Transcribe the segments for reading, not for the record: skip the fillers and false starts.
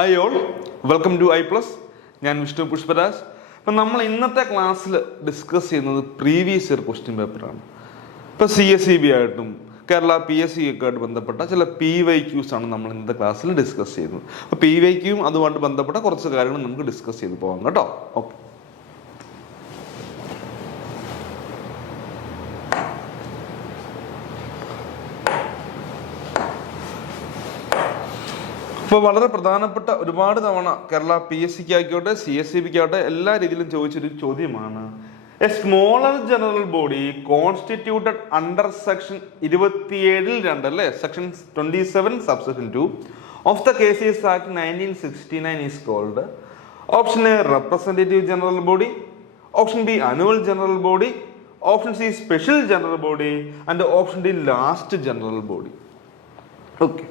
Hi all, welcome to I plus. ഞാൻ വിഷ്ണു പുഷ്പരാജ്. അപ്പം നമ്മൾ ഇന്നത്തെ ക്ലാസ്സിൽ ഡിസ്കസ് ചെയ്യുന്നത് പ്രീവിയസ് ഇയർ ക്വസ്റ്റ്യൻ പേപ്പറാണ്. ഇപ്പോൾ CSEB ആയിട്ടും കേരള PSC ഒക്കെ ആയിട്ട് ബന്ധപ്പെട്ട ചില PYQs ആണ് നമ്മൾ ഇന്നത്തെ ക്ലാസ്സിൽ ഡിസ്കസ് ചെയ്യുന്നത്. അപ്പോൾ PYQയും അതുമായിട്ട് ബന്ധപ്പെട്ട കുറച്ച് കാര്യങ്ങൾ നമുക്ക് ഡിസ്കസ് ചെയ്ത് പോകാം കേട്ടോ. ഓക്കെ, ഇപ്പോൾ വളരെ പ്രധാനപ്പെട്ട ഒരുപാട് തവണ കേരള PSCക്ക് ആയിക്കോട്ടെ CSEBക്ക് ആയിക്കോട്ടെ എല്ലാ രീതിയിലും ചോദിച്ചൊരു ചോദ്യമാണ്. A smaller general body constituted under section 27(2) അല്ലേ, section 27 subsection 2 of the cases act 1969 is called option A representative general body, option B annual general body, option C special general body and option D last general body. Okay,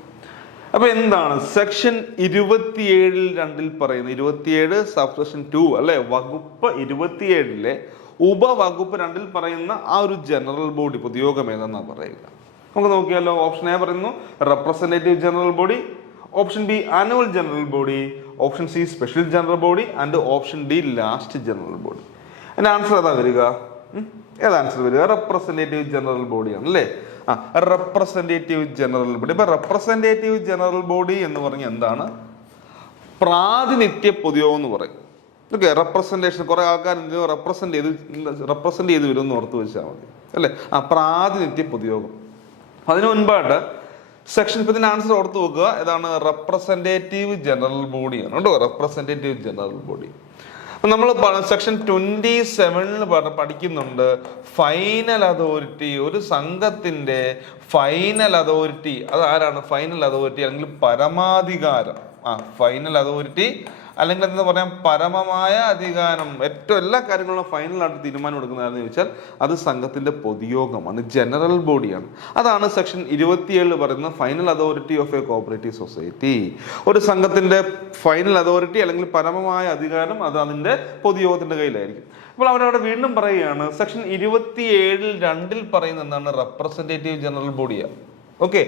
അപ്പൊ എന്താണ് section 27(2) പറയുന്നത്? 27 subsection 2 അല്ലെ, വകുപ്പ് 27 ഉപവകുപ്പ് 2 പറയുന്ന ആ ഒരു general body പൊതുയോഗം ഏതെന്നാ പറയുക. നമുക്ക് നോക്കിയാലോ. ഓപ്ഷൻ എ പറയുന്നു representative general body, option B annual general body, option C special general body and option D last general body. അതിന്റെ ആൻസർ ഏതാ വരിക? ഏതാ ആൻസർ വരിക? റെപ്രസെന്റേറ്റീവ് ജനറൽ ബോഡിയാണ് അല്ലേ. Representative general body. ഇപ്പൊ റെപ്രസെന്റേറ്റീവ് ജനറൽ ബോഡി എന്ന് പറഞ്ഞ എന്താണ്? പ്രാതിനിധ്യ പൊതുയോഗം എന്ന് പറയും. ഓക്കെ, റെപ്രസെന്റേഷൻ കുറെ ആൾക്കാർ റെപ്രസെന്റ് ചെയ്ത് വരും എന്ന് ഓർത്ത് വെച്ചാൽ മതി അല്ലെ. പ്രാതിനിധ്യ പൊതുയോഗം. അതിനു മുൻപായിട്ട് സെക്ഷൻ, ഇപ്പൊ ഇതിന്റെ ആൻസർ ഓർത്ത് വെക്കുക. ഏതാണ്? റെപ്രസെന്റേറ്റീവ് ജനറൽ ബോഡിയാണ് കേട്ടോ, റെപ്രസെന്റേറ്റീവ് ജനറൽ ബോഡി. നമ്മൾ സെക്ഷൻ 27 പഠിക്കുന്നുണ്ട് ഫൈനൽ അതോറിറ്റി. ഒരു സംഘത്തിന്റെ ഫൈനൽ അതോറിറ്റി അത് ആരാണ്? ഫൈനൽ അതോറിറ്റി അല്ലെങ്കിൽ പരമാധികാരം. ഫൈനൽ അതോറിറ്റി അല്ലെങ്കിൽ എന്താ പറയാ, പരമമായ അധികാരം, ഏറ്റവും എല്ലാ കാര്യങ്ങളും ഫൈനലായിട്ട് തീരുമാനം എടുക്കുന്നതാണെന്ന് ചോദിച്ചാൽ അത് സംഘത്തിന്റെ പൊതുയോഗമാണ്, ജനറൽ ബോഡിയാണ്. അതാണ് സെക്ഷൻ 27 പറയുന്നത് final authority of A cooperative society. ഒരു സംഘത്തിന്റെ ഫൈനൽ അതോറിറ്റി അല്ലെങ്കിൽ പരമമായ അധികാരം അത് അതിന്റെ പൊതുയോഗത്തിന്റെ കയ്യിലായിരിക്കും. അപ്പോൾ അവരവിടെ വീണ്ടും പറയുകയാണ് സെക്ഷൻ 27(2) പറയുന്നത് എന്താണ്? റെപ്രസെന്റേറ്റീവ് ജനറൽ ബോഡിയാണ്. ഓക്കെ,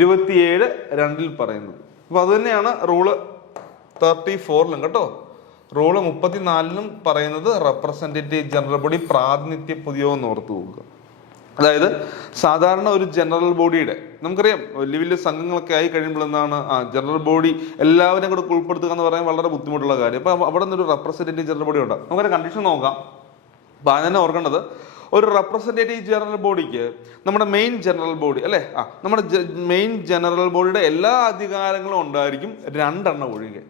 27(2) പറയുന്നത്. അപ്പൊ അത് തന്നെയാണ് റൂള് 34 കേട്ടോ. റൂള് 34 പറയുന്നത് റെപ്രസെന്റേറ്റീവ് ജനറൽ ബോഡി പ്രാതിനിധ്യ പൊതുയോഗം എന്ന് ഓർത്ത് പോകുക. അതായത് സാധാരണ ഒരു ജനറൽ ബോഡിയുടെ, നമുക്കറിയാം വലിയ വലിയ സംഘങ്ങളൊക്കെ ആയി കഴിയുമ്പോൾ എന്താണ് ജനറൽ ബോഡി എല്ലാവരും കൂടെ ഉൾപ്പെടുത്തുക എന്ന് പറയാൻ വളരെ ബുദ്ധിമുട്ടുള്ള കാര്യം. അപ്പൊ അവിടെ നിന്ന് ഒരു റെപ്രസെന്റേറ്റീവ് ജനറൽ ബോഡി ഉണ്ടാകും. നമുക്കൊരു കണ്ടീഷൻ നോക്കാം. അപ്പൊ അതിനെ ഓർക്കേണ്ടത്, ഒരു റെപ്രസെന്റേറ്റീവ് ജനറൽ ബോഡിക്ക് നമ്മുടെ മെയിൻ ജനറൽ ബോഡി അല്ലെ, നമ്മുടെ മെയിൻ ജനറൽ ബോഡിയുടെ എല്ലാ അധികാരങ്ങളും ഉണ്ടായിരിക്കും, 2 എണ്ണം ഒഴികെ.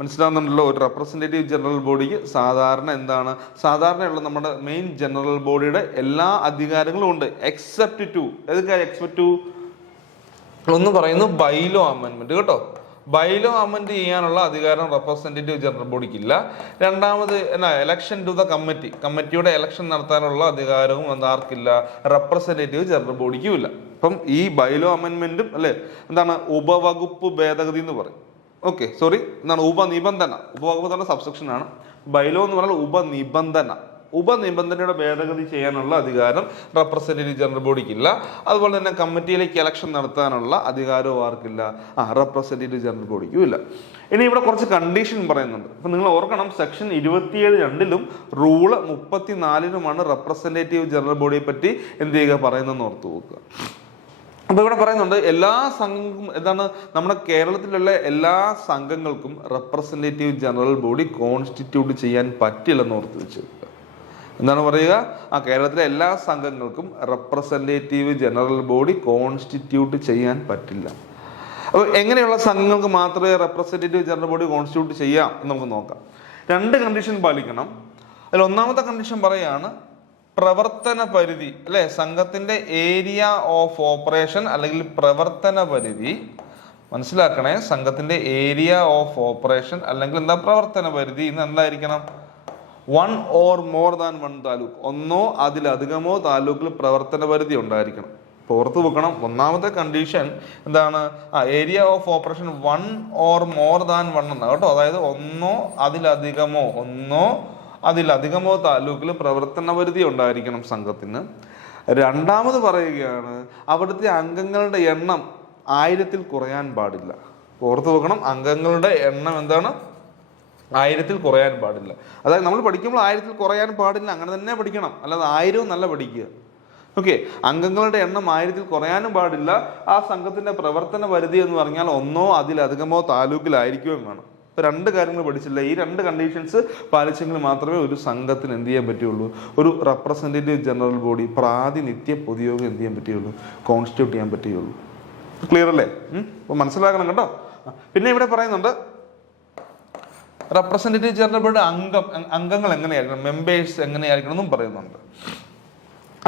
മനസ്സിലാവുന്നുണ്ടല്ലോ? ഒരു റെപ്രസെന്റേറ്റീവ് ജനറൽ ബോഡിക്ക് സാധാരണ എന്താണ്? സാധാരണയുള്ള നമ്മുടെ മെയിൻ ജനറൽ ബോഡിയുടെ എല്ലാ അധികാരങ്ങളും ഉണ്ട് എക്സെപ്റ്റ് 2. ഏതൊക്കെയാണ് എക്സെപ്റ്റ് 2? ഒന്ന് പറയുന്നു ബൈലോ അമെന്റ്മെന്റ് കേട്ടോ. ബൈലോ അമെന്റ് ചെയ്യാനുള്ള അധികാരം റെപ്രസെന്റേറ്റീവ് ജനറൽ ബോഡിക്ക് ഇല്ല. രണ്ടാമത് എലക്ഷൻ ടു ദ കമ്മിറ്റി, കമ്മിറ്റിയുടെ എലക്ഷൻ നടത്താനുള്ള അധികാരവും ആർക്കില്ല? റെപ്രസെന്റേറ്റീവ് ജനറൽ ബോഡിക്കും ഇല്ല. അപ്പം ഈ ബൈലോ അമെന്റ്മെന്റും അല്ലെ എന്താണ്? ഉപവകുപ്പ് ഭേദഗതി എന്ന് പറയും. ഓക്കെ, സോറി, എന്താണ്? ഉപനിബന്ധന. ഉപവകുപ്പ് എന്ന് പറഞ്ഞ സബ്സെക്ഷൻ ആണ്. ബൈലോ എന്ന് പറഞ്ഞാൽ ഉപനിബന്ധന. ഉപനിബന്ധനയുടെ ഭേദഗതി ചെയ്യാനുള്ള അധികാരം റെപ്രസെന്റേറ്റീവ് ജനറൽ ബോഡിക്ക് ഇല്ല. അതുപോലെ തന്നെ കമ്മിറ്റിയിലേക്ക് ഇലക്ഷൻ നടത്താനുള്ള അധികാരവും ആർക്കില്ല? റെപ്രസെന്റേറ്റീവ് ജനറൽ ബോഡിക്കും ഇല്ല. ഇനി ഇവിടെ കുറച്ച് കണ്ടീഷൻ പറയുന്നുണ്ട്. അപ്പൊ നിങ്ങൾ ഓർക്കണം, സെക്ഷൻ 27(2) റൂള് 34 റെപ്രസെന്റേറ്റീവ് ജനറൽ ബോഡിയെ പറ്റി എന്ത് ചെയ്യുക പറയുന്നതെന്ന് ഓർത്ത് നോക്കുക. അപ്പൊ ഇവിടെ പറയുന്നുണ്ട് എല്ലാ സംഘം എന്താണ്, നമ്മുടെ കേരളത്തിലുള്ള എല്ലാ സംഘങ്ങൾക്കും റെപ്രസെന്റേറ്റീവ് ജനറൽ ബോഡി കോൺസ്റ്റിറ്റ്യൂട്ട് ചെയ്യാൻ പറ്റില്ലെന്ന് ഓർത്ത് വെച്ചു. എന്താണ് പറയുക? കേരളത്തിലെ എല്ലാ സംഘങ്ങൾക്കും റെപ്രസെന്റേറ്റീവ് ജനറൽ ബോഡി കോൺസ്റ്റിറ്റ്യൂട്ട് ചെയ്യാൻ പറ്റില്ല. അപ്പോൾ എങ്ങനെയുള്ള സംഘങ്ങൾക്ക് മാത്രമേ റെപ്രസെന്റേറ്റീവ് ജനറൽ ബോഡി കോൺസ്റ്റിറ്റ്യൂട്ട് ചെയ്യാം എന്ന് നമുക്ക് നോക്കാം. 2 കണ്ടീഷൻ പാലിക്കണം. അതിൽ ഒന്നാമത്തെ കണ്ടീഷൻ പറയാണ് പ്രവർത്തന പരിധി അല്ലെ, സംഘത്തിന്റെ ഏരിയ ഓഫ് ഓപ്പറേഷൻ അല്ലെങ്കിൽ പ്രവർത്തന പരിധി. മനസ്സിലാക്കണേ, സംഘത്തിന്റെ ഏരിയ ഓഫ് ഓപ്പറേഷൻ അല്ലെങ്കിൽ എന്താ പ്രവർത്തന പരിധി ഇന്ന് എന്തായിരിക്കണം? 1 or more than 1 താലൂക്ക്, ഒന്നോ അതിലധികമോ താലൂക്കിൽ പ്രവർത്തന പരിധി ഉണ്ടായിരിക്കണം. ഓർത്ത് വെക്കണം, ഒന്നാമത്തെ കണ്ടീഷൻ എന്താണ്? Area of operation 1 or more than 1 എന്നാണ് കേട്ടോ. അതായത് ഒന്നോ അതിലധികമോ താലൂക്കിൽ പ്രവർത്തന പരിധി ഉണ്ടായിരിക്കണം സംഘത്തിന്. രണ്ടാമത് പറയുകയാണ് അവിടുത്തെ അംഗങ്ങളുടെ എണ്ണം 1000-ൽ കുറയാൻ പാടില്ല. ഓർത്ത് വെക്കണം, അംഗങ്ങളുടെ എണ്ണം എന്താണ്? 1000-ൽ കുറയാൻ പാടില്ല. അതായത് നമ്മൾ പഠിക്കുമ്പോൾ 1000-ൽ കുറയാൻ പാടില്ല, അങ്ങനെ തന്നെ പഠിക്കണം, അല്ലാതെ 1000 നല്ല പഠിക്കുക. ഓക്കെ, അംഗങ്ങളുടെ എണ്ണം 1000-ൽ കുറയാനും പാടില്ല. ആ സംഘത്തിന്റെ പ്രവർത്തന പരിധി എന്ന് പറഞ്ഞാൽ 1-ഓ അതിലധികമോ താലൂക്കിലായിരിക്കുകയും വേണം. ഇപ്പൊ 2 കാര്യങ്ങൾ പഠിച്ചില്ല. ഈ 2 കണ്ടീഷൻസ് പാലിച്ചെങ്കിൽ മാത്രമേ ഒരു സംഘത്തിന് എന്ത് ചെയ്യാൻ പറ്റുള്ളൂ, ഒരു റെപ്രസെന്റേറ്റീവ് ജനറൽ ബോഡി, പ്രാതിനിധ്യ പൊതുയോഗം എന്ത് ചെയ്യാൻ പറ്റുള്ളൂ, കോൺസ്റ്റിറ്റ്യൂട്ട് ചെയ്യാൻ പറ്റുള്ളൂ. ക്ലിയർ അല്ലേ? അപ്പൊ മനസ്സിലാക്കണം കേട്ടോ. പിന്നെ ഇവിടെ പറയുന്നുണ്ട് റെപ്രസെന്റേറ്റീവ് ജനറൽ ബോഡി അംഗങ്ങൾ എങ്ങനെയായിരിക്കണം, മെമ്പേഴ്സ് എങ്ങനെയായിരിക്കണം എന്നും പറയുന്നുണ്ട്.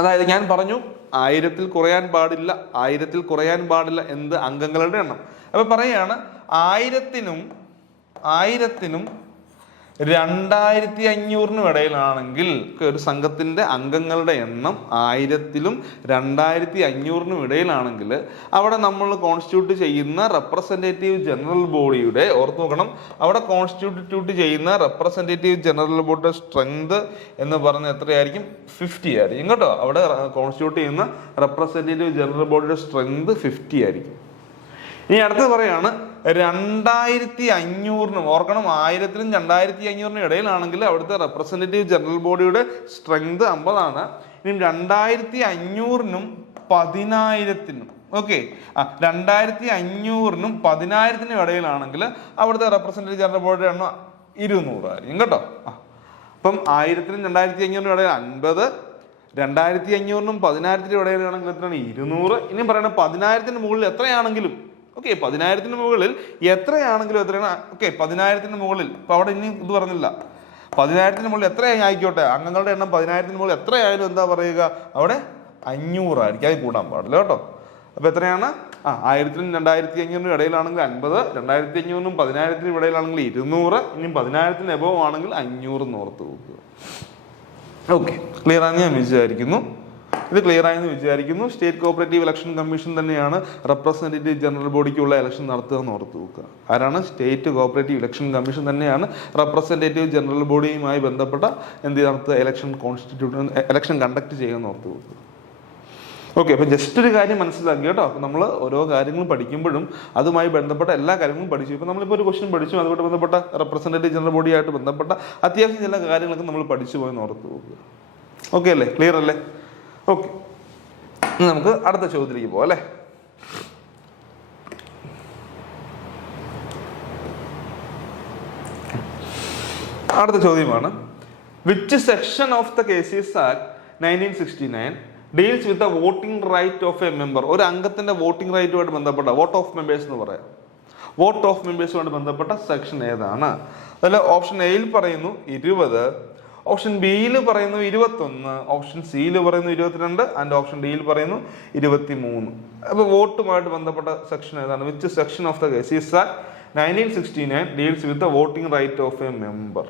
അതായത് ഞാൻ പറഞ്ഞു 1000-ൽ കുറയാൻ പാടില്ല, 1000-ൽ കുറയാൻ പാടില്ല എന്ത്? അംഗങ്ങളുടെ എണ്ണം. അപ്പൊ പറയാണ് 1000-നും 2500-നും ഇടയിലാണെങ്കിൽ ഒരു സംഘത്തിന്റെ അംഗങ്ങളുടെ എണ്ണം 1000-ലും 2500-നും ഇടയിലാണെങ്കിൽ അവിടെ നമ്മൾ കോൺസ്റ്റിറ്റ്യൂട്ട് ചെയ്യുന്ന റെപ്രസെന്റേറ്റീവ് ജനറൽ ബോഡിയുടെ, ഓർത്ത് നോക്കണം, അവിടെ കോൺസ്റ്റിറ്റ്യൂട്ട് ചെയ്യുന്ന റെപ്രസെന്റേറ്റീവ് ജനറൽ ബോഡിയുടെ സ്ട്രെങ്ത് എന്ന് പറഞ്ഞാൽ എത്രയായിരിക്കും? 50 ആയിരിക്കും കേട്ടോ. അവിടെ കോൺസ്റ്റിറ്റ്യൂട്ട് ചെയ്യുന്ന റെപ്രസെന്റേറ്റീവ് ജനറൽ ബോഡിയുടെ സ്ട്രെങ്ത് 50 ആയിരിക്കും. ഇനി അടുത്ത് പറയാണ് 2500-നും, ഓർക്കണം 1000-ലും 2500-നും ഇടയിലാണെങ്കിൽ അവിടുത്തെ റെപ്രസെന്റേറ്റീവ് ജനറൽ ബോഡിയുടെ സ്ട്രെങ്ത് 50 ആണ്. ഇനി 2500-നും 10,000-നും, ഓക്കെ, 2500-നും 10,000-നും ഇടയിലാണെങ്കിൽ അവിടുത്തെ റെപ്രസെന്റേറ്റീവ് ജനറൽ ബോഡിയുടെ എണ്ണം 200 ആയിരിക്കും കേട്ടോ. അപ്പം 1000-നും 2500-നും ഇടയിൽ 50, 2500-നും 10,000-നും ഇടയിലാണെങ്കിൽ എത്രയാണ്? 200. ഇനി പറയുന്നത് 10,000-ന് മുകളിൽ എത്രയാണെങ്കിലും, ഓക്കെ, 10,000-ന് മുകളിൽ എത്രയാണെങ്കിലും എത്രയാണ്? ഓക്കെ, 10,000-ന് മുകളിൽ, ഇപ്പൊ അവിടെ ഇനി ഇത് പറഞ്ഞില്ല, 10,000-ന് മുകളിൽ എത്രയായി ആയിക്കോട്ടെ, അംഗങ്ങളുടെ എണ്ണം 10,000-ന് മുകളിൽ എത്രയായാലും എന്താ പറയുക, അവിടെ 500 ആയിരിക്കും, അത് കൂടാൻ പാടില്ല കേട്ടോ. അപ്പൊ എത്രയാണ്? 1000-നും 2500-നും ഇടയിലാണെങ്കിൽ 50, 2500-നും 10,000-നും ഇടയിലാണെങ്കിൽ 200, ഇനി 10,000-ന് എബോവ് ആണെങ്കിൽ 500 എന്ന് ഓർത്ത് നോക്കുക. ഓക്കെ, ക്ലിയർ ആണെന്ന് ഞാൻ വിചാരിക്കുന്നു. ഇത് ക്ലിയർ ആയെന്ന് വിചാരിക്കുന്നു. സ്റ്റേറ്റ് കോഓപ്പറേറ്റീവ് ഇലക്ഷൻ കമ്മീഷൻ തന്നെയാണ് റെപ്രസെന്റേറ്റീവ് ജനറൽ ബോഡിക്കുള്ള ഇലക്ഷൻ നടത്തുക എന്ന് ഓർത്ത് നോക്കുക. ആരാണ്? സ്റ്റേറ്റ് കോഓപ്പറേറ്റീവ് ഇലക്ഷൻ കമ്മീഷൻ തന്നെയാണ് റെപ്രസെന്റേറ്റീവ് ജനറൽ ബോഡിയുമായി ബന്ധപ്പെട്ട എന്ത് നടത്തുക, ഇലക്ഷൻ കണ്ടക്ട് ചെയ്യുക എന്ന് ഓർത്ത് നോക്കുക. ഓക്കെ, അപ്പൊ ജസ്റ്റ് ഒരു കാര്യം മനസ്സിലാക്കി കേട്ടോ. അപ്പൊ നമ്മൾ ഓരോ കാര്യങ്ങളും പഠിക്കുമ്പോഴും അതുമായി ബന്ധപ്പെട്ട എല്ലാ കാര്യങ്ങളും പഠിച്ചു. ഇപ്പൊ നമ്മളിപ്പോൾ ഒരു ക്വസ്റ്റ്യൻ പഠിച്ചു, അതുമായിട്ട് ബന്ധപ്പെട്ട റെപ്രസെന്റേറ്റീവ് ജനറൽ ബോഡിയായിട്ട് ബന്ധപ്പെട്ട അത്യാവശ്യം ചില കാര്യങ്ങളൊക്കെ നമ്മൾ പഠിച്ചു പോയെന്ന് ഓർത്ത് നോക്കുക. ഓക്കെ അല്ലേ? ക്ലിയർ അല്ലേ? ഓക്കെ, നമുക്ക് അടുത്ത ചോദ്യത്തിലേക്ക് പോവാം അല്ലേ. അടുത്ത ചോദ്യമാണ്, which section of the cases act 1969 deals with the voting right of a member? ഒരു അംഗത്തിന്റെ വോട്ടിംഗ് റൈറ്റുമായിട്ട് ബന്ധപ്പെട്ട, വോട്ട് ഓഫ് മെമ്പേഴ്സ് എന്ന് പറയാം, വോട്ട് ഓഫ് മെമ്പേഴ്സുമായിട്ട് ബന്ധപ്പെട്ട സെക്ഷൻ ഏതാണ്? അതിൽ ഓപ്ഷൻ എയിൽ പറയുന്നു 20, ഓപ്ഷൻ ബിയിൽ പറയുന്നു 21, ഓപ്ഷൻ സിയിൽ പറയുന്നു 22 ആൻഡ് ഓപ്ഷൻ ഡിയിൽ പറയുന്നു 23. അപ്പൊ വോട്ടുമായിട്ട് ബന്ധപ്പെട്ട സെക്ഷൻ ഏതാണ്? Which section of the cases act 1969 deals with the voting right of a member?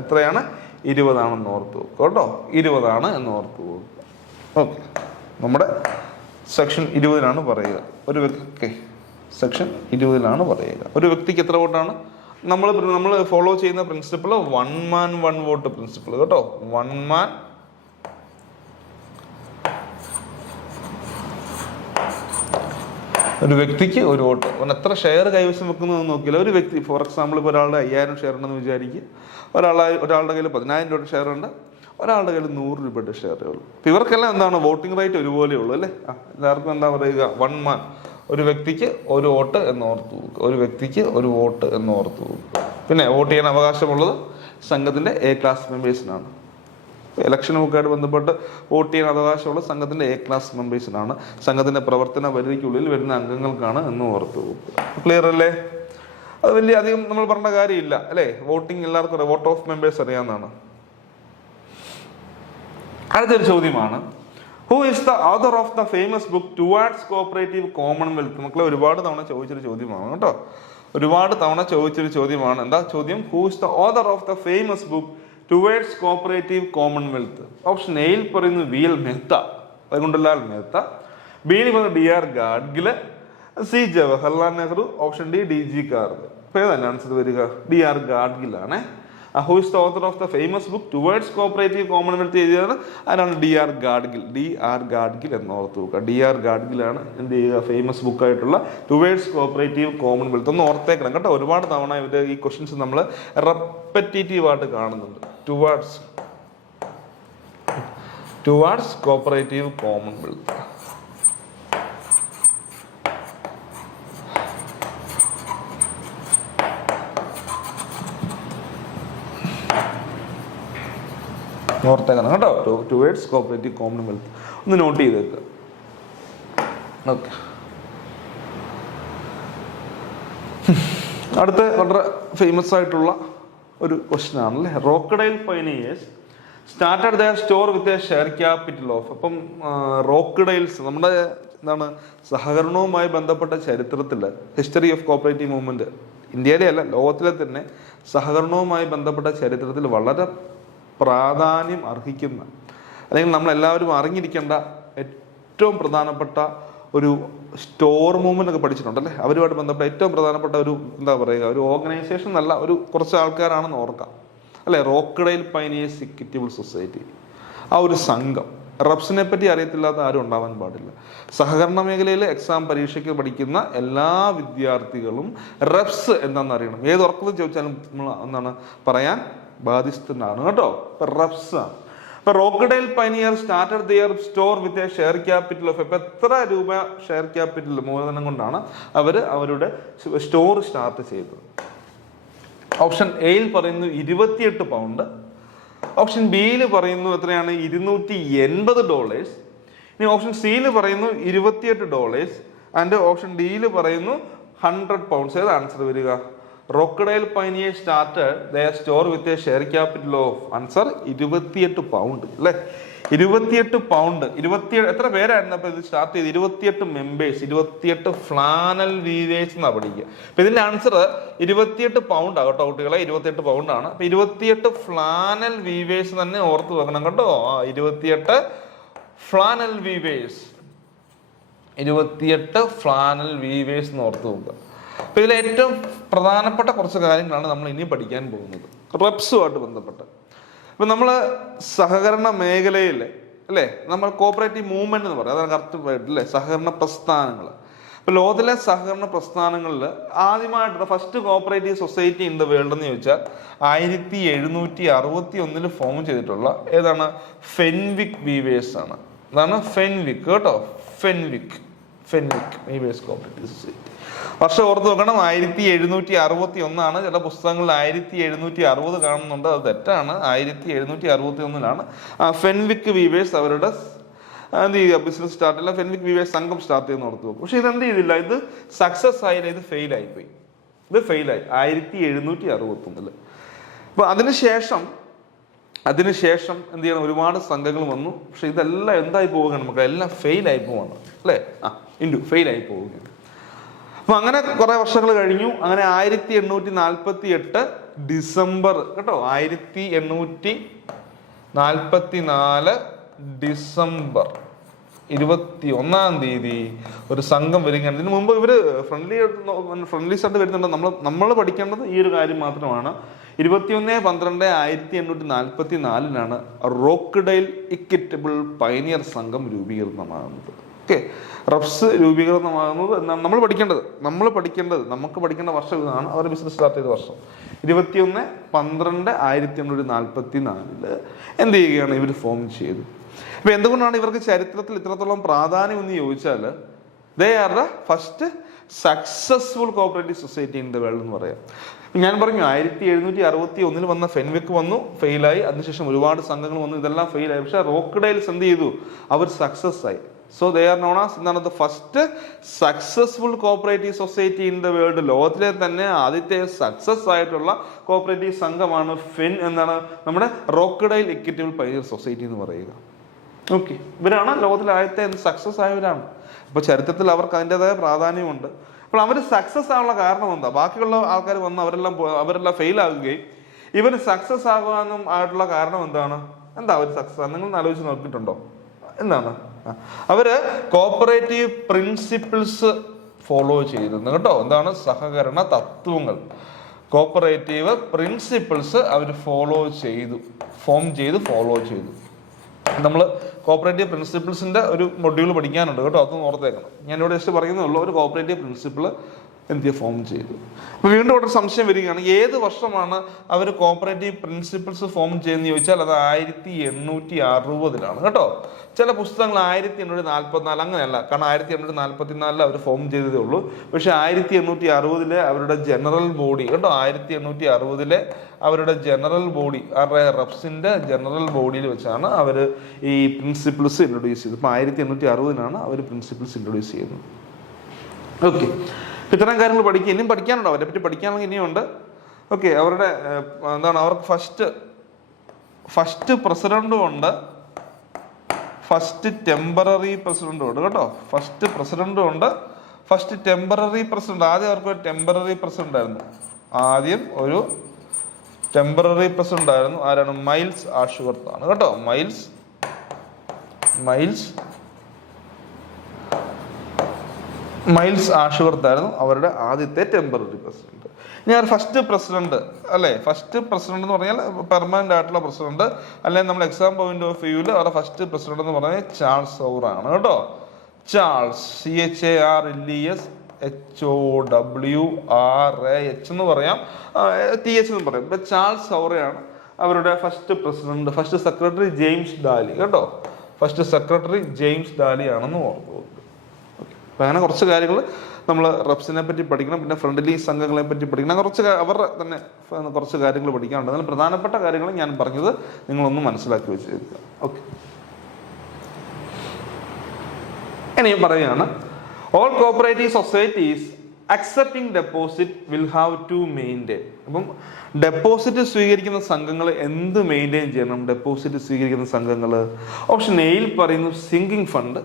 എത്രയാണ്? 20 ആണെന്ന് ഓർത്ത് വെക്കുക കേട്ടോ. 20 ആണ് എന്ന് ഓർത്ത് വെക്കുക. ഓക്കെ, നമ്മുടെ സെക്ഷൻ 20-ലാണ് പറയുക. ഒരു വ്യക്തി സെക്ഷൻ 20-ലാണ് പറയുക. ഒരു വ്യക്തിക്ക് എത്ര വോട്ടാണ്? നമ്മൾ ഫോളോ ചെയ്യുന്ന പ്രിൻസിപ്പിൾ 1 man 1 vote പ്രിൻസിപ്പിൾ കേട്ടോ. 1 man ഒരു വ്യക്തിക്ക് ഒരു വോട്ട്. എത്ര ഷെയർ കൈവശം വെക്കുന്നത് നോക്കില്ല. ഒരു വ്യക്തി, ഫോർ എക്സാമ്പിൾ, ഇപ്പോൾ ഒരാളുടെ 5000 ഷെയർ ഉണ്ടെന്ന് വിചാരിക്കുക. ഒരാളുടെ കയ്യിൽ 10,000 രൂപയുടെ ഷെയർ ഉണ്ട്, ഒരാളുടെ കയ്യിൽ 100 രൂപയുടെ ഷെയറേ ഉള്ളൂ. അപ്പം ഇവർക്കെല്ലാം എന്താണ് വോട്ടിംഗ് റൈറ്റ് ഒരുപോലെ ഉള്ളൂ അല്ലേ? എല്ലാവർക്കും എന്താ പറയുക? 1 man, ഒരു വ്യക്തിക്ക് ഒരു വോട്ട് എന്ന് ഓർത്ത് നോക്കുക. ഒരു വ്യക്തിക്ക് ഒരു വോട്ട് എന്ന് ഓർത്ത് നോക്കുക. പിന്നെ വോട്ട് ചെയ്യാൻ അവകാശമുള്ളത് സംഘത്തിന്റെ എ ക്ലാസ് മെമ്പേഴ്സിനാണ്. ഇലക്ഷനുമൊക്കെയായിട്ട് ബന്ധപ്പെട്ട് വോട്ട് ചെയ്യാൻ അവകാശമുള്ള സംഘത്തിന്റെ എ ക്ലാസ് മെമ്പേഴ്സിനാണ്. സംഘത്തിന്റെ പ്രവർത്തന പരിധിക്കുള്ളിൽ വരുന്ന അംഗങ്ങൾക്കാണ് എന്ന് ഓർത്ത് നോക്കുക. ക്ലിയർ അല്ലേ? അത് വലിയ അധികം നമ്മൾ പറഞ്ഞ കാര്യമില്ല അല്ലേ? വോട്ടിംഗ് എല്ലാവർക്കും അറിയാം, വോട്ട് ഓഫ് മെമ്പേഴ്സ് അറിയാവുന്നതാണ്. അടുത്തൊരു ചോദ്യമാണ്, who is the author of the famous book towards cooperative Commonwealth? മക്കളെ ഒരുപാട് തവണ ചോദിച്ചൊരു ചോദ്യമാണ് കേട്ടോ. ഒരുപാട് തവണ ചോദിച്ചൊരു ചോദ്യമാണ്. എന്താ ചോദ്യം? Who is the author of the famous book towards cooperative Commonwealth? Option എയിൽ പറയുന്നു VL മെഹ്ത്ത, വൈകുണ്ഠലാൽ മെഹ്ത്ത. ബിയിൽ പറയുന്നു DR Gadgil, C Jawaharlal Nehru, option D DG Kharg. അപ്പൊ ഏതാണ് ആൻസർ വരിക? DR ഗാഡ്ഗിൽ ആണേ. Who is the author of the famous book towards cooperative Commonwealth എഴുതിയത് ആരാണ്? D.R. ഗാഡ്ഗിൽ. D.R. ഗാഡ്ഗിൽ എന്ന് ഓർത്ത് നോക്കുക. D.R. ഗാഡ്ഗിലാണ് എന്ത് ചെയ്യുക, ഫേമസ് ബുക്കായിട്ടുള്ള ടുവേർഡ്സ് കോപ്പറേറ്റീവ് കോമൺവെൽത്ത്. ഒന്ന് ഓർത്തേക്കണം കേട്ടോ. ഒരുപാട് തവണ ഇവരുടെ ഈ ക്വസ്റ്റ്യൻസ് നമ്മൾ റെപ്പറ്റേറ്റീവ് ആയിട്ട് കാണുന്നുണ്ട്. Towards cooperative commonwealth. ഓർത്തേക്കണം കേട്ടോ. ടുവേർഡ്സ് കോപ്പറേറ്റീവ് കോമൺവെൽത്ത് ഒന്ന് നോട്ട് ചെയ്തേക്കുക. ഓക്കെ, അടുത്ത വളരെ ഫേമസ് ആയിട്ടുള്ള ഒരു ക്വസ്റ്റ്യൻ ആണല്ലേ. Rochdale pioneers started their store with a share capital of. അപ്പം റോക്കഡൈൽസ് നമ്മുടെ എന്താണ് സഹകരണവുമായി ബന്ധപ്പെട്ട ചരിത്രത്തിൽ, ഹിസ്റ്ററി ഓഫ് കോപ്പറേറ്റീവ് മൂവ്മെന്റ്, ഇന്ത്യയിലെ അല്ല ലോകത്തിലെ തന്നെ സഹകരണവുമായി ബന്ധപ്പെട്ട ചരിത്രത്തിൽ വളരെ പ്രാധാന്യം അർഹിക്കുന്ന, അല്ലെങ്കിൽ നമ്മളെല്ലാവരും അറിഞ്ഞിരിക്കേണ്ട ഏറ്റവും പ്രധാനപ്പെട്ട ഒരു സ്റ്റോർ മൂവ്മെന്റ് ഒക്കെ പഠിച്ചിട്ടുണ്ടല്ലേ. അവരുമായിട്ട് ബന്ധപ്പെട്ട ഏറ്റവും പ്രധാനപ്പെട്ട ഒരു എന്താ പറയുക, ഒരു ഓർഗനൈസേഷൻ എന്നല്ല, ഒരു കുറച്ച് ആൾക്കാരാണെന്ന് ഓർക്കാം അല്ലെ. റോക്കഡൈൽ പൈനിയേഴ്സ് ഇക്വിറ്റബിൾ സൊസൈറ്റി, ആ ഒരു സംഘം. റബ്സിനെ പറ്റി അറിയത്തില്ലാത്ത ആരും ഉണ്ടാവാൻ പാടില്ല. സഹകരണ മേഖലയിൽ എക്സാം പരീക്ഷയ്ക്ക് പഠിക്കുന്ന എല്ലാ വിദ്യാർത്ഥികളും റബ്സ് എന്താണെന്ന് അറിയണം. ഏത് ഉറക്കത്തിൽ ചോദിച്ചാലും നമ്മൾ എന്താണ് പറയാൻ ബാധ്യസ്ഥനാണ് കേട്ടോ. റബ്സ് ആണ്. ഇപ്പൊ Rochdale pioneer started their store with a share capital of. ഇപ്പൊ എത്ര രൂപ ഷെയർ ക്യാപിറ്റൽ മൂലധനം കൊണ്ടാണ് അവരുടെ സ്റ്റോർ സ്റ്റാർട്ട് ചെയ്തത്? ഓപ്ഷൻ എയിൽ പറയുന്നു 28 പൗണ്ട്. ഓപ്ഷൻ ബിയിൽ പറയുന്നു എത്രയാണ്? $280. ഇനി ഓപ്ഷൻ സിയിൽ പറയുന്നു $28 ആൻഡ് ഓപ്ഷൻ ഡിയിൽ പറയുന്നു 100 പൗണ്ട്സ്. ഏത് ആൻസർ വരിക? Rochdale pioneers started their store with a share capital of. Answer 28 pound അല്ലേ. 28 പൗണ്ട്. 27 എത്ര പേരായിരുന്നു അപ്പൊ ഇത് സ്റ്റാർട്ട് ചെയ്ത്? 28 മെമ്പേഴ്സ്, 28 ഫ്ലാനൽ വീവേഴ്സ് എന്നാ പഠിക്കുക. അപ്പൊ ഇതിന്റെ ആൻസർ 28 പൗണ്ട് ആകട്ടോ കുട്ടികളെ. 28 പൗണ്ട് ആണ്. അപ്പൊ 28 ഫ്ലാനൽ വീവേഴ്സ് തന്നെ ഓർത്ത് വെക്കണം കേട്ടോ. 28 ഫ്ലാനൽ വീവേഴ്സ്, 28 ഫ്ലാനൽ വീവേഴ്സ് എന്ന് ഓർത്ത് വെക്കുക. അപ്പൊ ഇതിൽ ഏറ്റവും പ്രധാനപ്പെട്ട കുറച്ച് കാര്യങ്ങളാണ് നമ്മൾ ഇനി പഠിക്കാൻ പോകുന്നത്, റെപ്സുമായിട്ട് ബന്ധപ്പെട്ട്. ഇപ്പൊ നമ്മൾ സഹകരണ മേഖലയിൽ അല്ലേ, നമ്മൾ കോപ്പറേറ്റീവ് മൂവ്മെന്റ് എന്ന് പറയും, അതാണ് കറക്റ്റ് അല്ലേ, സഹകരണ പ്രസ്ഥാനങ്ങൾ. ഇപ്പൊ ലോകത്തിലെ സഹകരണ പ്രസ്ഥാനങ്ങളിൽ ആദ്യമായിട്ട് first cooperative society in the world എന്ന് ചോദിച്ചാൽ 1761 ഫോം ചെയ്തിട്ടുള്ള ഏതാണ്? ഫെൻവിക് വീവേഴ്സ് ആണ്. അതാണ് ഫെൻവിക് കേട്ടോ. ഫെൻവിക് വീവേഴ്സ് കോപ്പറേറ്റീവ് സൊസൈറ്റി. വർഷം ഓർത്ത് നോക്കണം, 1761 ചില പുസ്തകങ്ങളിൽ 1760 കാണുന്നുണ്ട്, അത് തെറ്റാണ്. 1761 ഫെൻവിക് വീവേഴ്സ് അവരുടെ എന്ത് ചെയ്യുക, ബിസിനസ് സ്റ്റാർട്ട് ചെയ്യില്ല, ഫെൻവിക് വീവേഴ്സ് സംഘം സ്റ്റാർട്ട് ചെയ്യുന്ന ഓർത്ത് നോക്കും. പക്ഷെ ഇതെന്ത് ചെയ്തില്ല, ഇത് സക്സസ് ആയില്ല, ഇത് ഫെയിലായി പോയി. ഇത് ഫെയിലായി 1761. അപ്പൊ അതിനുശേഷം എന്ത് ചെയ്യണം, ഒരുപാട് സംഘങ്ങൾ വന്നു. പക്ഷെ ഇതെല്ലാം എന്തായി പോവുകയാണ്, നമുക്ക് എല്ലാം ഫെയിലായി പോവാണ് അല്ലേ. ഫെയിലായി പോവുകയാണ്. അപ്പൊ അങ്ങനെ കുറെ വർഷങ്ങൾ കഴിഞ്ഞു. അങ്ങനെ 1848 ഡിസംബർ കേട്ടോ, 1844 ഡിസംബർ 21 ഒരു സംഘം വരികയാണ്. ഇതിനു മുമ്പ് ഇവര് ഫ്രണ്ട്ലീസ് ആയിട്ട് വരുന്നുണ്ട്. നമ്മൾ പഠിക്കേണ്ടത് ഈ ഒരു കാര്യം മാത്രമാണ്. 21/12/1844 റോക്കഡൈൽ ഇക്വിറ്റബിൾ പൈനിയർ സംഘം രൂപീകൃതമാകുന്നത്. ഓക്കെ, റബ്സ് രൂപീകൃതമാകുന്നത് എന്നാണ് നമ്മൾ പഠിക്കേണ്ടത്. നമുക്ക് പഠിക്കേണ്ട വർഷം ഇതാണ്. അവർ ബിസിനസ് സ്റ്റാർട്ട് ചെയ്ത വർഷം 21/12/1844 എന്ത് ചെയ്യുകയാണ്, ഇവർ ഫോം ചെയ്തു. അപ്പൊ എന്തുകൊണ്ടാണ് ഇവർക്ക് ചരിത്രത്തിൽ ഇത്രത്തോളം പ്രാധാന്യം എന്ന് ചോദിച്ചാൽ, they are the first successful cooperative society in the world എന്ന് പറയാം. ഞാൻ പറഞ്ഞു 1761 വന്ന ഫെൻവിക് വന്നു, ഫെയിലായി. അതിനുശേഷം ഒരുപാട് സംഘങ്ങൾ വന്നു, ഇതെല്ലാം ഫെയിലായി. പക്ഷെ റോക്കഡൈൽസ് എന്ത് ചെയ്തു, അവർ സക്സസ് ആയി. So they are known as എന്താണ്, the first successful cooperative society in the world. ലോകത്തിലെ തന്നെ ആദ്യത്തെ സക്സസ് ആയിട്ടുള്ള കോപ്പറേറ്റീവ് സംഘമാണ് എന്താണ് നമ്മുടെ റോക്കഡൈൽ ഇക്വിറ്റബിൾ പൈനിയർ സൊസൈറ്റി എന്ന് പറയുക. ഓക്കെ, ഇവരാണ് ലോകത്തിലെ ആദ്യത്തെ സക്സസ് ആയവരാണ്. അപ്പൊ ചരിത്രത്തിൽ അവർക്ക് അതിൻ്റെതായ പ്രാധാന്യമുണ്ട്. അപ്പോൾ അവർ സക്സസ് ആവാനുള്ള കാരണം എന്താ? ബാക്കിയുള്ള ആൾക്കാർ വന്ന് അവരെല്ലാം ഫെയിൽ ആകുകയും ഇവർ സക്സസ് ആകാനും ആയിട്ടുള്ള കാരണം എന്താണ്? എന്താ അവർ സക്സസ്? നിങ്ങൾ ആലോചിച്ച് നോക്കിയിട്ടുണ്ടോ? എന്താണ്? അവര് കോപ്പറേറ്റീവ് പ്രിൻസിപ്പിൾസ് ഫോളോ ചെയ്തിരുന്നു കേട്ടോ. എന്താണ്? സഹകരണ തത്വങ്ങൾ. കോപ്പറേറ്റീവ് പ്രിൻസിപ്പിൾസ് അവർ ഫോം ചെയ്തു നമ്മൾ കോപ്പറേറ്റീവ് പ്രിൻസിപ്പിൾസിന്റെ ഒരു മൊഡ്യൂൾ പഠിക്കാനുണ്ട് കേട്ടോ, അതൊന്നും ഓർത്തേക്കണം. ഞാനിവിടെ ജസ്റ്റ് പറയുന്നേ ഉള്ളൂ. ഒരു കോപ്പറേറ്റീവ് പ്രിൻസിപ്പിൾ ഫോം ചെയ്തു. അപ്പോൾ വീണ്ടും ഇവിടെ സംശയം വരികയാണ്, ഏത് വർഷമാണ് അവർ കോപ്പറേറ്റീവ് പ്രിൻസിപ്പിൾസ് ഫോം ചെയ്യുന്നത് ചോദിച്ചാൽ അത് 1860 കേട്ടോ. ചില പുസ്തകങ്ങൾ 1844 അങ്ങനെയല്ല, കാരണം 1844 അവർ ഫോം ചെയ്തതേ ഉള്ളൂ. പക്ഷെ 1860 അവരുടെ ജനറൽ ബോഡി കേട്ടോ, 1860 അവരുടെ ജനറൽ ബോഡി, അവരുടെ റബ്സിന്റെ ജനറൽ ബോഡിയിൽ വെച്ചാണ് അവർ ഈ പ്രിൻസിപ്പിൾസ് ഇൻട്രൊഡ്യൂസ് ചെയ്തത്. അപ്പോൾ 1860 അവർ പ്രിൻസിപ്പിൾസ് ഇൻട്രൊഡ്യൂസ് ചെയ്യുന്നത്. ഓക്കെ, ഇത്തരം കാര്യങ്ങൾ പഠിക്കുക. ഇനിയും പഠിക്കാനുണ്ടോ, അവരെ പറ്റി പഠിക്കാനുള്ള ഇനിയുണ്ട്. ഓക്കെ, അവരുടെ അവർക്ക് ഫസ്റ്റ് പ്രസിഡന്റും ഉണ്ട്, ഫസ്റ്റ് ടെമ്പററി പ്രസിഡന്റും ഉണ്ട് കേട്ടോ. ഫസ്റ്റ് പ്രസിഡന്റും ഉണ്ട്, ഫസ്റ്റ് ടെമ്പററി പ്രസിഡന്റ്. ആദ്യം അവർക്ക് ഒരു ടെമ്പററി പ്രസിഡന്റ് ആയിരുന്നു. ആരാണ്? മൈൽസ് ആഷ്വർത്ത് ആണ് കേട്ടോ. മൈൽസ് ആഷ്വർത്ത് ആയിരുന്നു അവരുടെ ആദ്യത്തെ ടെമ്പററി പ്രസിഡന്റ്. ഇനി അവർ ഫസ്റ്റ് പ്രസിഡന്റ് അല്ലേ, ഫസ്റ്റ് പ്രസിഡന്റ് എന്ന് പറഞ്ഞാൽ പെർമനന്റ് ആയിട്ടുള്ള പ്രസിഡന്റ്, അല്ലെങ്കിൽ നമ്മൾ എക്സാം പോയിന്റ് ഓഫ് വ്യൂവിൽ അവരുടെ ഫസ്റ്റ് പ്രസിഡന്റ് എന്ന് പറഞ്ഞാൽ ചാൾസ് സൗർ ആണ് കേട്ടോ. ചാൾസ്, CHARLES HOWRAH എന്ന് പറയാം, TH എന്ന് പറയാം. ഇപ്പൊ ചാൾസ് സൗറയാണ് അവരുടെ first president. First secretary James Daly കേട്ടോ. ഫസ്റ്റ് സെക്രട്ടറി ജെയിംസ് ഡാലി ആണെന്ന് ഓർക്കുക. അപ്പം അങ്ങനെ കുറച്ച് കാര്യങ്ങൾ നമ്മൾ റബ്സിനെ പറ്റി പഠിക്കണം. പിന്നെ ഫ്രണ്ട്ലി സംഘങ്ങളെ പറ്റി പഠിക്കണം. അവരുടെ തന്നെ കുറച്ച് കാര്യങ്ങൾ പഠിക്കാനുണ്ട്. അതിൽ പ്രധാനപ്പെട്ട കാര്യങ്ങൾ ഞാൻ പറഞ്ഞത് നിങ്ങളൊന്ന് മനസ്സിലാക്കി വെച്ചേക്കുക. ഓക്കെ, ഇനിയും പറയുകയാണ്, all cooperative societies accepting deposit will have to maintain. അപ്പം ഡെപ്പോസിറ്റ് സ്വീകരിക്കുന്ന സംഘങ്ങൾ എന്ത് മെയിൻറ്റെയിൻ ചെയ്യണം? ഡെപ്പോസിറ്റ് സ്വീകരിക്കുന്ന സംഘങ്ങൾ ഓപ്ഷൻ എയിൽ പറയുന്നു സിങ്കിങ് ഫണ്ട്,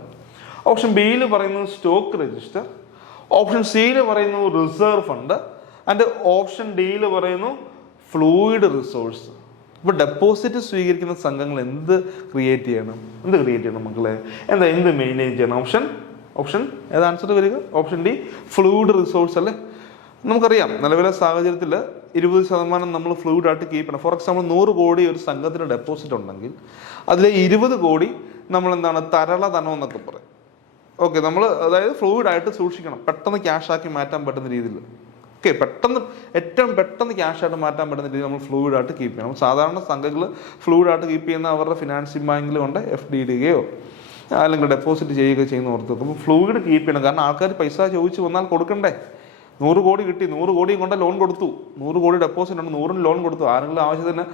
ഓപ്ഷൻ ബിയിൽ പറയുന്നു സ്റ്റോക്ക് രജിസ്റ്റർ, ഓപ്ഷൻ സിയിൽ പറയുന്നു റിസർവ് ഫണ്ട്, ആൻഡ് ഓപ്ഷൻ ഡിയിൽ പറയുന്നു ഫ്ലൂയിഡ് റിസോഴ്സ്. ഇപ്പോൾ ഡെപ്പോസിറ്റ് സ്വീകരിക്കുന്ന സംഘങ്ങൾ എന്ത് ക്രിയേറ്റ് ചെയ്യണം മക്കളെ? എന്ത് മെയിൻറ്റെയിൻ ചെയ്യണം? ഓപ്ഷൻ ഏത് ആൻസർ വരിക? ഓപ്ഷൻ ഡി, ഫ്ലൂയിഡ് റിസോഴ്സ് അല്ലേ. നമുക്കറിയാം നിലവിലെ സാഹചര്യത്തിൽ 20% നമ്മൾ ഫ്ലൂയിഡ് ആയിട്ട് കീപ്പ് ചെയ്യണം. ഫോർ എക്സാമ്പിൾ 100 കോടി ഒരു സംഘത്തിന് ഡെപ്പോസിറ്റ് ഉണ്ടെങ്കിൽ അതിലെ 20 കോടി നമ്മൾ തരള ധനം എന്നൊക്കെ പറയും. ഓക്കെ, നമ്മൾ അതായത് ഫ്ലൂയിഡ് ആയിട്ട് സൂക്ഷിക്കണം, പെട്ടെന്ന് ക്യാഷ് ആക്കി മാറ്റാൻ പറ്റുന്ന രീതിയിൽ. ഓക്കെ, ഏറ്റവും പെട്ടെന്ന് ക്യാഷ് ആയിട്ട് മാറ്റാൻ പറ്റുന്ന രീതിയിൽ നമ്മൾ ഫ്ലൂയിഡ് ആയിട്ട് കീപ്പ് ചെയ്യണം. സാധാരണ സംഘങ്ങൾ ഫ്ലൂയിഡ് ആയിട്ട് കീപ്പ് ചെയ്യുന്ന അവരുടെ ഫിനാൻഷ്യൽ ബാങ്കിൽ കൊണ്ട് FD ഇടുകയോ അല്ലെങ്കിൽ ഡെപ്പോസിറ്റ് ചെയ്യുന്ന ഓർത്ത് വെക്കും. അപ്പോൾ ഫ്ലൂയിഡ് കീപ്പ് ചെയ്യണം, കാരണം ആൾക്കാർ പൈസ ചോദിച്ചു വന്നാൽ കൊടുക്കണ്ടേ. 100 കോടി കിട്ടി, 100 കോടിയും കൊണ്ട് ലോൺ കൊടുത്തു, 100 കോടി ഡെപ്പോസിറ്റ് ഉണ്ട്, 100 ലോൺ കൊടുത്തു. ആരെങ്കിലും ആവശ്യത്തിന്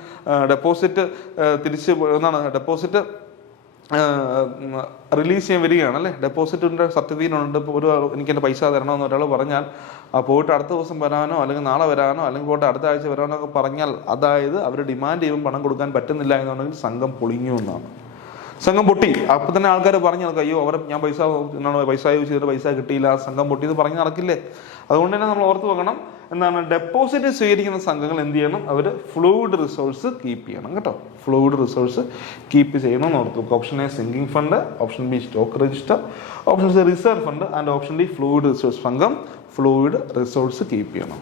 ഡെപ്പോസിറ്റ് ഡെപ്പോസിറ്റ് റിലീസ് ചെയ്യാൻ വരികയാണ് അല്ലേ, ഡെപ്പോസിറ്റിൻ്റെ സർട്ടിഫിക്കറ്റ് ഉണ്ട്, എനിക്ക് എൻ്റെ പൈസ തരണമെന്ന് ഒരാൾ പറഞ്ഞാൽ പോയിട്ട് അടുത്ത ദിവസം വരാനോ അല്ലെങ്കിൽ നാളെ വരാനോ അല്ലെങ്കിൽ പോയിട്ട് അടുത്ത ആഴ്ച വരാനോ ഒക്കെ പറഞ്ഞാൽ, അതായത് അവർ ഡിമാൻഡ് ചെയ്യുമ്പോൾ പണം കൊടുക്കാൻ പറ്റുന്നില്ല എന്നുണ്ടെങ്കിൽ സംഘം പൊളിഞ്ഞു എന്നാണ്. സംഘം പൊട്ടി. അപ്പം തന്നെ ആൾക്കാർ പറഞ്ഞു നടക്കും, അയ്യോ ഞാൻ പൈസ യൂസ് ചെയ്തിട്ട് പൈസ കിട്ടിയില്ല, സംഘം പൊട്ടി എന്ന് പറഞ്ഞ് നടക്കില്ലേ. അതുകൊണ്ട് തന്നെ നമ്മൾ ഓർത്ത് വെക്കണം, ഡെപ്പോസിറ്റ് സ്വീകരിക്കുന്ന സംഘങ്ങൾ എന്ത് ചെയ്യണം? അവർ ഫ്ലൂയിഡ് റിസോഴ്സ് കീപ്പ് ചെയ്യണം കേട്ടോ. ഫ്ലൂയിഡ് റിസോഴ്സ് കീപ്പ് ചെയ്യണം എന്ന് ഓർത്ത് വെക്കുക. Option A sinking fund, option B stock register, option C reserve fund, and option D fluid resource. സംഘം ഫ്ലൂയിഡ് റിസോഴ്സ് കീപ്പ് ചെയ്യണം.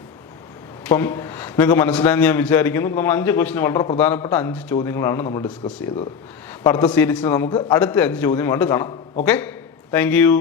അപ്പം നിങ്ങൾക്ക് മനസ്സിലായെന്ന് ഞാൻ വിചാരിക്കുന്നു. നമ്മൾ 5 ക്വസ്റ്റിന് വളരെ പ്രധാനപ്പെട്ട 5 ചോദ്യങ്ങളാണ് നമ്മൾ ഡിസ്കസ് ചെയ്തത്. അടുത്ത സീരീസിൽ നമുക്ക് അടുത്ത 5 ചോദ്യമായിട്ട് കാണാം. Okay, thank you.